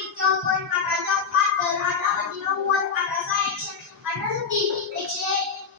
പഠിക്കുമ്പോൾ